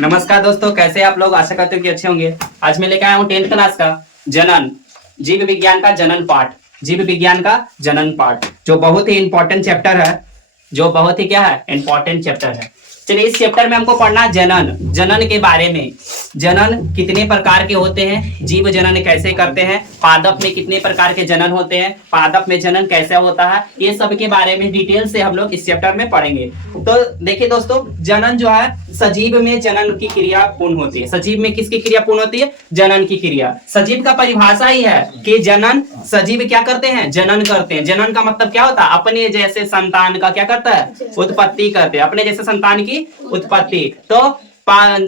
नमस्कार दोस्तों, कैसे आप लोग? आशा करते हो कि अच्छे होंगे। आज मैं लेकर आया हूँ 10th क्लास का जनन, जीव विज्ञान का जनन पाठ, जीव विज्ञान का जनन पाठ, जो बहुत ही इंपॉर्टेंट चैप्टर है, जो बहुत ही क्या है, इंपॉर्टेंट चैप्टर है। चलिए, इस चैप्टर में हमको पढ़ना जनन, जनन के बारे में। जनन कितने प्रकार के होते हैं, जीव जनन कैसे करते हैं, पादप में कितने प्रकार के जनन होते हैं, पादप में जनन कैसे होता है, ये सब के बारे में डिटेल से हम लोग इस चैप्टर में पढ़ेंगे। तो देखिए दोस्तों, जनन जो है, सजीव में जनन की क्रिया पूर्ण होती है। सजीव में किसकी क्रिया पूर्ण होती है? जनन की क्रिया। सजीव का परिभाषा ही है कि जनन, सजीव क्या करते हैं? जनन करते हैं। जनन का मतलब क्या होता है? अपने जैसे संतान का क्या करता है? उत्पत्ति करते हैं, अपने जैसे संतान की उत्पत्ति। तो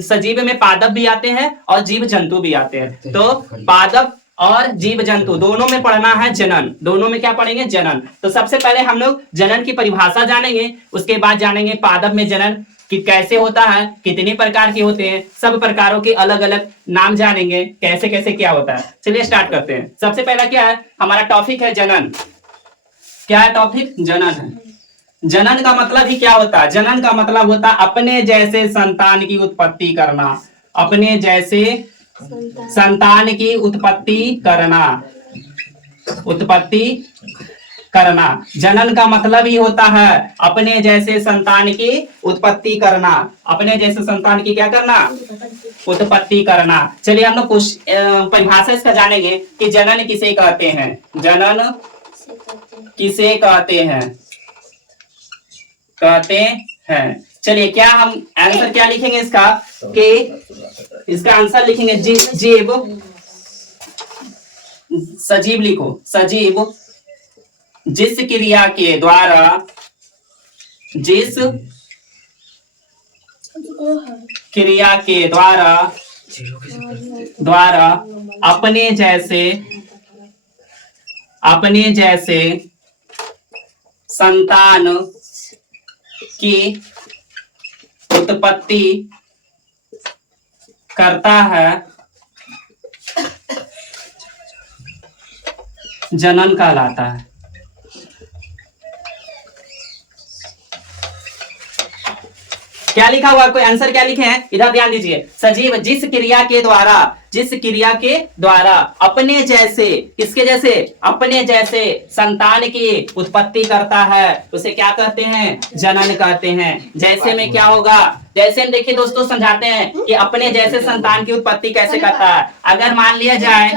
सजीव में पादप भी आते हैं और जीव जंतु भी आते हैं। तो पादप और जीव जंतु दोनों में पढ़ना है जनन। दोनों में क्या पढ़ेंगे? जनन। तो सबसे पहले हम लोग जनन की परिभाषा जानेंगे, उसके बाद जानेंगे पादप में जनन कि कैसे होता है, कितने प्रकार के होते हैं, सब प्रकारों के अलग अलग नाम जानेंगे, कैसे कैसे क्या होता है। चलिए स्टार्ट करते हैं। सबसे पहला क्या है? हमारा टॉपिक है जनन। क्या है टॉपिक? जनन है। जनन का मतलब ही क्या होता है? जनन का मतलब होता है अपने जैसे संतान की उत्पत्ति करना, अपने जैसे संतान की उत्पत्ति करना, उत्पत्ति करना। जनन का मतलब ही होता है अपने जैसे संतान की उत्पत्ति करना, अपने जैसे संतान की क्या करना? उत्पत्ति करना। चलिए हम लोग कुछ परिभाषा इसका जानेंगे कि जनन किसे कहते हैं, जनन किसे कहते हैं, कहते हैं। चलिए, क्या हम आंसर क्या लिखेंगे इसका? कि इसका आंसर लिखेंगे जीव, सजीव लिखो, सजीव जिस क्रिया के द्वारा, जिस क्रिया के द्वारा अपने जैसे संतान की उत्पत्ति करता है, जनन कहलाता है। क्या लिखा हुआ? कोई आंसर क्या लिखे हैं? इधर ध्यान दीजिए। सजीव जिस क्रिया के द्वारा अपने जैसे, किसके जैसे? अपने जैसे संतान की उत्पत्ति करता है, उसे क्या कहते हैं? जनन कहते हैं। जैसे में क्या होगा? जैसे हम देखिए दोस्तों, समझाते हैं कि अपने जैसे संतान की उत्पत्ति कैसे करता है। अगर मान लिया जाए,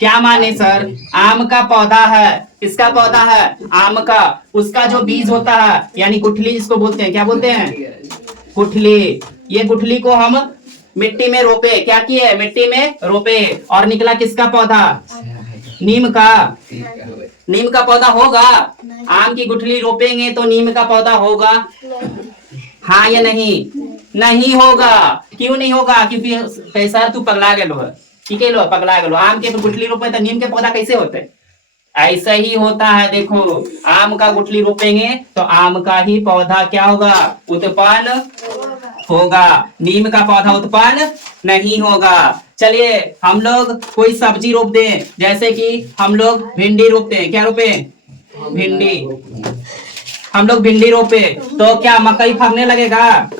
क्या माने सर? आम का पौधा है, किसका पौधा है? आम का। उसका जो बीज होता है, यानी गुठली जिसको बोलते हैं, क्या बोलते हैं? गुठली। ये गुठली को हम मिट्टी में रोपे, क्या किए? मिट्टी में रोपे, और निकला किसका पौधा? नीम का। नीम का पौधा होगा? आम की गुठली रोपेंगे तो नीम का पौधा होगा? हाँ या नहीं? नहीं होगा। क्यों नहीं होगा? क्योंकि पैसा तू पगला गेलो है, ठीक है, लो पगला गेलो। आम के गुठली रोपे तो नीम के पौधा कैसे होते? ऐसा ही होता है। देखो, आम का गुठली रोपेंगे तो आम का ही पौधा क्या होगा? उत्पन्न होगा। नीम का पौधा उत्पन्न नहीं होगा। चलिए, हम लोग कोई सब्जी रोप दें, जैसे कि हम लोग भिंडी रोपते हैं। क्या रोपे? भिंडी। हम लोग भिंडी रोपे तो क्या मकई फरने लगेगा?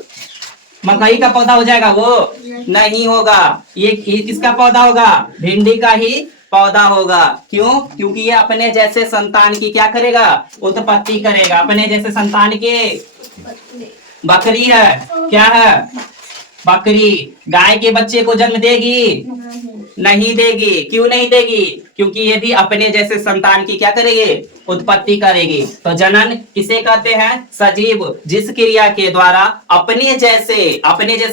मकई का पौधा हो जाएगा? वो नहीं होगा। ये किसका पौधा होगा? भिंडी का ही पौधा होगा। क्यों? क्योंकि ये अपने जैसे संतान की क्या करेगा? उत्पत्ति करेगा। अपने जैसे संतान के, बकरी है, क्या है? बकरी गाय के बच्चे को जन्म देगी? नहीं देगी। क्यों नहीं देगी? क्योंकि ये भी अपने जैसे संतान की क्या करेगी? उत्पत्ति करेगी। तो जनन किसे कहते हैं? सजीव जिस क्रिया के द्वारा अपने जैसे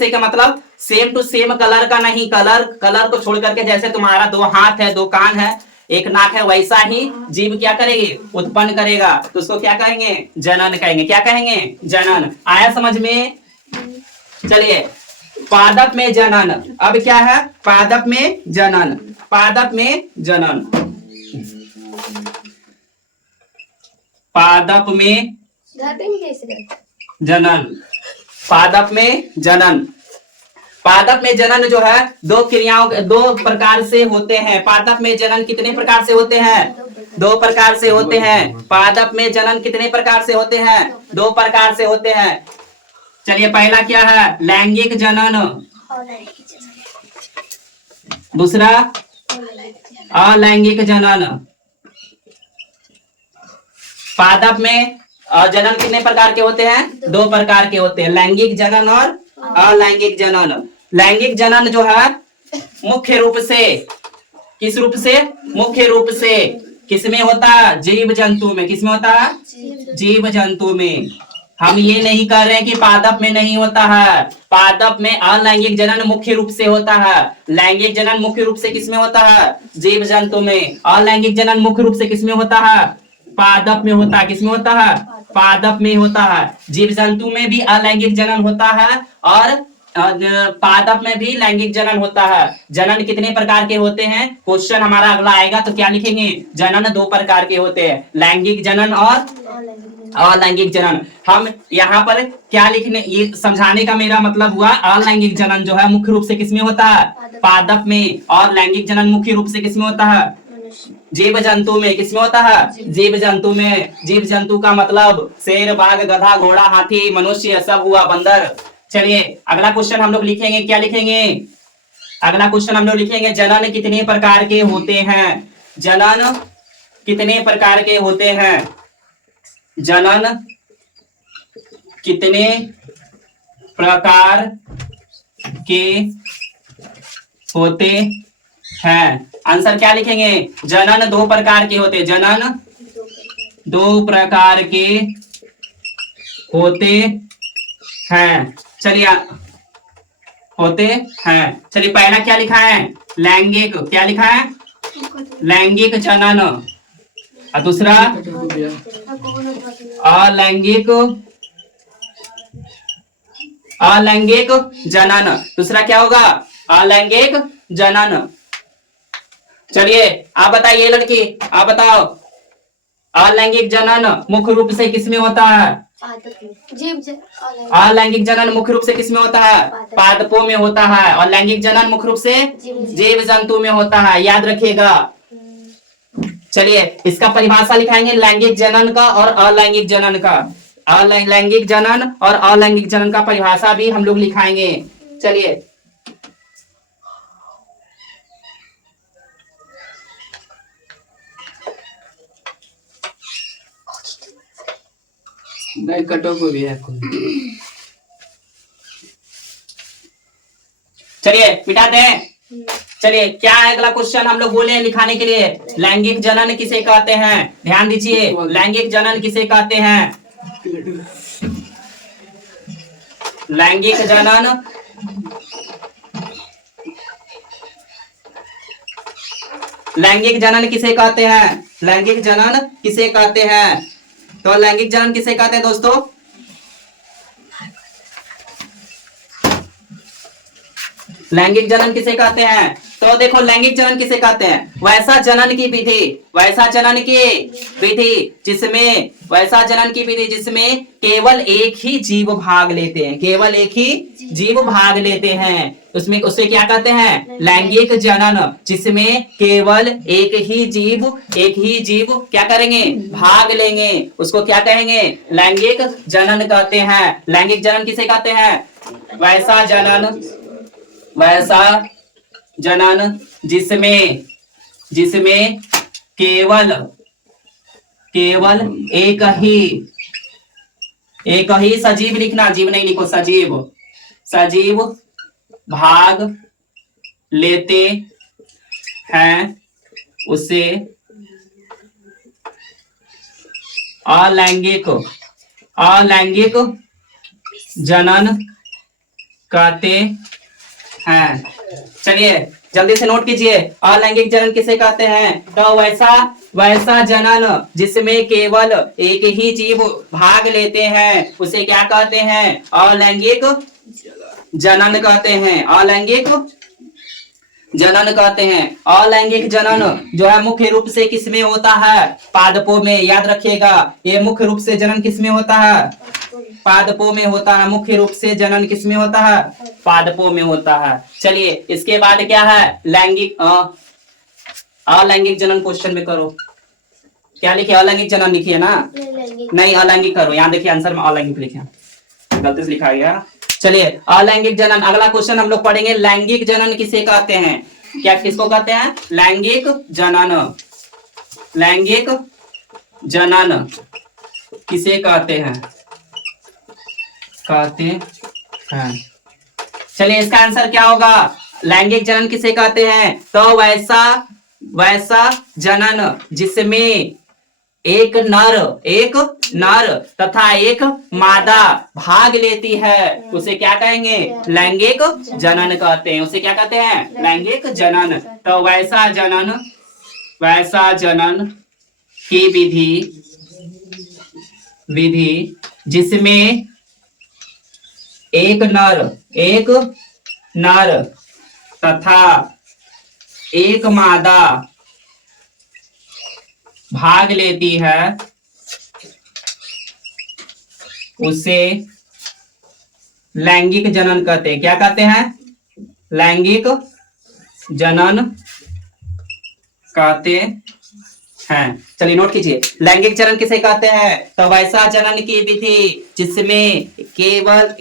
का मतलब सेम टू सेम कलर का नहीं, कलर को छोड़ करके, जैसे तुम्हारा 2 हाथ है, 2 कान है, 1 नाक है, वैसा ही जीव क्या करेगी? उत्पन्न करेगा। तो उसको क्या कहेंगे? जनन कहेंगे। क्या कहेंगे? जनन। आया समझ में? चलिए, पादप में जनन। अब क्या है? पादप में जनन। पादप में जनन, पादप में जनन, पादप में जनन। पादप में जनन जो है, 2 क्रियाओं, 2 प्रकार से होते हैं। पादप में जनन कितने प्रकार से होते हैं? 2 प्रकार से होते हैं। पादप में जनन कितने प्रकार से होते हैं? 2 प्रकार से होते हैं। चलिए पहला क्या है, लैंगिक जनन। दूसरा अलैंगिक जनन। पादप में जनन कितने प्रकार के होते हैं, 2 प्रकार के होते हैं, लैंगिक जनन और अलैंगिक जनन। लैंगिक जनन जो है मुख्य रूप से, किस रूप से, मुख्य रूप से किसमें होता है, जीव जंतु में। किसमें होता है, जीव जंतु में। हम ये नहीं कह रहे हैं कि पादप में नहीं होता है, पादप में अलैंगिक जनन मुख्य रूप से होता है। लैंगिक जनन मुख्य रूप से किसमें होता है, जीव जंतु में। अलैंगिक जनन मुख्य रूप से किसमें होता है, पादप में होता है। किसमें होता है, पादप में होता है। जीव जंतु में भी अलैंगिक जनन होता है और पादप में भी लैंगिक जनन होता है। जनन कितने प्रकार के होते हैं, क्वेश्चन हमारा अगला आएगा तो क्या लिखेंगे, जनन 2 प्रकार के होते हैं, लैंगिक जनन और अलैंगिक जनन। हम यहाँ पर क्या लिखने, ये समझाने का मेरा मतलब हुआ, अलैंगिक जनन जो है मुख्य रूप से किसमें होता है, पादप में, और लैंगिक जनन मुख्य रूप से किसमें होता है, जीव जंतु में। किसमें होता है, जीव जंतु में। जीव जंतु का मतलब शेर, बाघ, गधा, घोड़ा, हाथी, मनुष्य सब हुआ, बंदर। चलिए अगला क्वेश्चन हम लोग लिखेंगे, क्या लिखेंगे, अगला क्वेश्चन हम लोग लिखेंगे, जनन कितने प्रकार के होते हैं, जनन कितने प्रकार के होते हैं, जनन कितने प्रकार के होते हैं। आंसर क्या लिखेंगे, जनन 2 प्रकार के होते, जनन 2 प्रकार के होते हैं। चलिए होते हैं। चलिए पहला क्या लिखा है, लैंगिक, क्या लिखा है, लैंगिक जनन। और दूसरा अलैंगिक, अलैंगिक जनन। दूसरा क्या होगा, अलैंगिक जनन। चलिए आप बताइए लड़की, आप बताओ, अलैंगिक जनन मुख्य रूप से किसमें होता है, अलैंगिक जनन मुख्य रूप से किसमें होता है, पादपों में होता है, और लैंगिक जनन मुख्य रूप से जीव जंतु में होता है, याद रखिएगा। चलिए इसका परिभाषा लिखाएंगे, लैंगिक जनन का और अलैंगिक जनन का, लैंगिक जनन और अलैंगिक जनन का परिभाषा भी हम लोग लिखाएंगे। चलिए नहीं, कटो को भी है। चलिए मिटा दें। चलिए क्या है अगला क्वेश्चन, हम लोग बोले हैं लिखाने के लिए, लैंगिक जनन किसे कहते हैं, ध्यान दीजिए, लैंगिक जनन किसे कहते हैं, लैंगिक जनन लैंगिक जनन किसे कहते हैं, लैंगिक जनन किसे कहते हैं, तो लैंगिक जनन किसे कहते हैं दोस्तों, लैंगिक जनन किसे कहते हैं, तो देखो लैंगिक जनन किसे कहते हैं, वैसा जनन की विधि, वैसा जनन की विधि जिसमें, वैसा जनन की विधि जिसमें केवल एक ही जीव भाग लेते हैं, केवल एक ही जीव भाग लेते हैं, उसमें उसे क्या कहते हैं, लैंगिक जनन, जिसमें केवल एक ही जीव क्या करेंगे, भाग लेंगे, उसको क्या कहेंगे, लैंगिक जनन कहते हैं। लैंगिक जनन किसे कहते हैं, वैसा जनन जिसमें केवल एक ही सजीव लिखना, जीव नहीं लिखो, सजीव भाग लेते हैं, उसे अलैंगिक जनन कहते हैं। चलिए जल्दी से नोट कीजिए, अलैंगिक जनन किसे कहते हैं, तो वैसा जनन जिसमें केवल एक ही जीव भाग लेते हैं, उसे क्या कहते हैं, अलैंगिक जनन कहते हैं, अलैंगिक जनन कहते हैं। अलैंगिक जनन जो है मुख्य रूप से किसमें होता है, पादपों में, याद रखिएगा, ये मुख्य रूप से जनन किसमें होता है, पादपों में होता है, मुख्य रूप से जनन किसमें होता है, पादपों में होता है। चलिए इसके बाद क्या है, लैंगिक अलैंगिक जनन क्वेश्चन में करो, क्या लिखे, अलैंगिक जनन लिखिए ना, नहीं अलैंगिक करो, यहाँ देखिए आंसर में अलैंगिक लिखे, गलती से लिखा गया। चलिए अलैंगिक जनन, अगला क्वेश्चन हम लोग पढ़ेंगे, लैंगिक जनन किसे कहते हैं? क्या किसको कहते हैं? लैंगिक जनन। लैंगिक जनन किसे कहते हैं? कहते हैं। चलिए इसका आंसर क्या होगा? लैंगिक जनन किसे कहते हैं? तो वैसा जनन जिसमें एक नर तथा एक मादा भाग लेती है उसे क्या कहेंगे? लैंगिक जनन कहते हैं। उसे क्या कहते हैं? लैंगिक जनन। तो वैसा जनन की विधि जिसमें एक नर तथा एक मादा भाग लेती है उसे लैंगिक जनन कहते हैं। क्या कहते हैं? लैंगिक जनन कहते हैं। चलिए नोट कीजिए, लैंगिक जनन किसे कहते हैं? तो वैसा जनन की विधि जिसमें केवल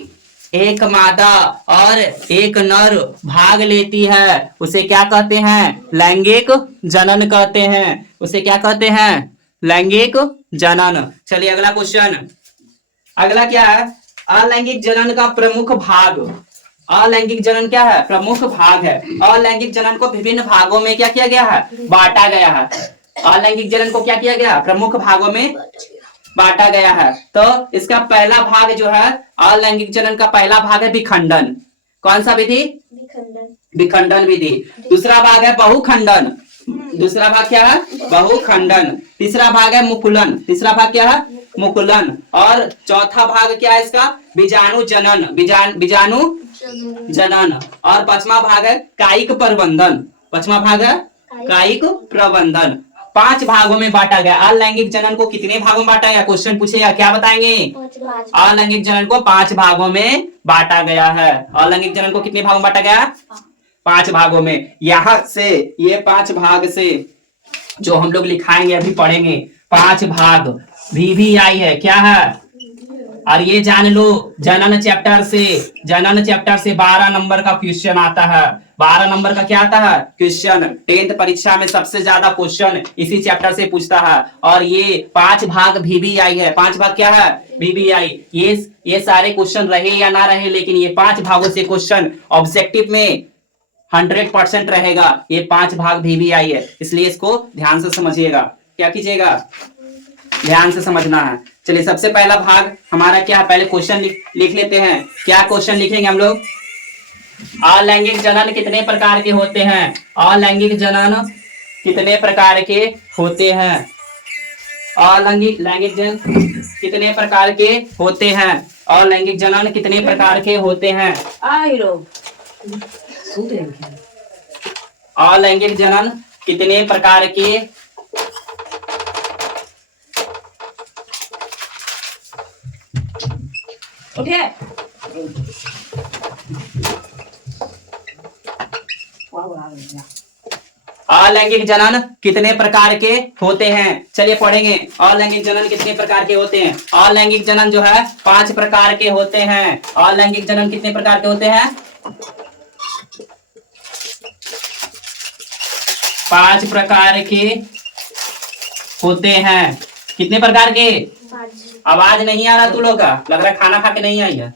एक मादा और एक नर भाग लेती है उसे क्या कहते हैं? लैंगिक जनन कहते हैं। उसे क्या कहते हैं? लैंगिक जनन। चलिए अगला क्वेश्चन, अगला क्या है? अलैंगिक जनन का प्रमुख भाग। अलैंगिक जनन क्या है? प्रमुख भाग है। अलैंगिक जनन को विभिन्न भागों में क्या किया गया है? बांटा गया है। अलैंगिक जनन को क्या किया गया? प्रमुख भागों में बांटा गया है। तो इसका पहला भाग जो है, अलैंगिक जनन का पहला भाग है विखंडन। कौन सा विधि? विखंडन विधि। दूसरा भाग है बहुखंडन। दूसरा भाग क्या है? बहुखंडन। तीसरा भाग है मुकुलन। तीसरा भाग क्या है? मुकुलन। और चौथा भाग क्या है इसका? बीजाणु जनन। बीजाणु जनन। और पांचवा भाग है कायिक प्रबंधन। पांचवा भाग है कायिक प्रबंधन। 5 भागों में बांटा गया। अलैंगिक जनन को कितने भागों में बांटा गया? क्वेश्चन पूछेगा, क्या बताएंगे? अलैंगिक जनन को 5 भागों में बांटा गया है। अलैंगिक जनन को कितने भागों में बांटा गया? 5 भागों में। यहां से ये 5 भाग से जो हम लोग लिखाएंगे, अभी पढ़ेंगे, 5 भाग VVI है। क्या है? और ये जान लो, जनन चैप्टर से 12 नंबर का क्वेश्चन आता है। 12 नंबर का क्या आता है? क्वेश्चन। 10th परीक्षा में सबसे ज्यादा क्वेश्चन इसी चैप्टर से पूछता है। और ये 5 भाग VVI है। 5 भाग क्या है? VVI। ये सारे क्वेश्चन रहे या ना रहे, लेकिन ये 5 भागों से क्वेश्चन ऑब्जेक्टिव में 100% रहेगा। ये 5 भाग VVI है, इसलिए इसको ध्यान से समझिएगा। क्या कीजिएगा? ध्यान से समझना है। चलिए सबसे पहला भाग हमारा क्या है? पहले क्वेश्चन लिख लेते हैं। क्या क्वेश्चन लिखेंगे हम लोग? अलैंगिक जनन कितने प्रकार के होते हैं? अलैंगिक जनन कितने प्रकार के होते हैं? लैंगिक जनन कितने प्रकार के होते हैं? अलैंगिक जनन कितने प्रकार के होते हैं? अलैंगिक जनन कितने प्रकार के अलैंगिक जनन कितने प्रकार के होते हैं? चलिए पढ़ेंगे अलैंगिक जनन कितने प्रकार के होते हैं। अलैंगिक जनन जो है 5 प्रकार के होते हैं। अलैंगिक जनन कितने प्रकार के होते हैं? 5 प्रकार के होते हैं। कितने प्रकार के? आवाज नहीं आ रहा तू लोग का? लग रहा है खाना खा के नहीं आई है।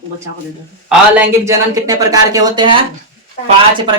अलैंगिक जनन कितने प्रकार के होते हैं? 5 प्रकार।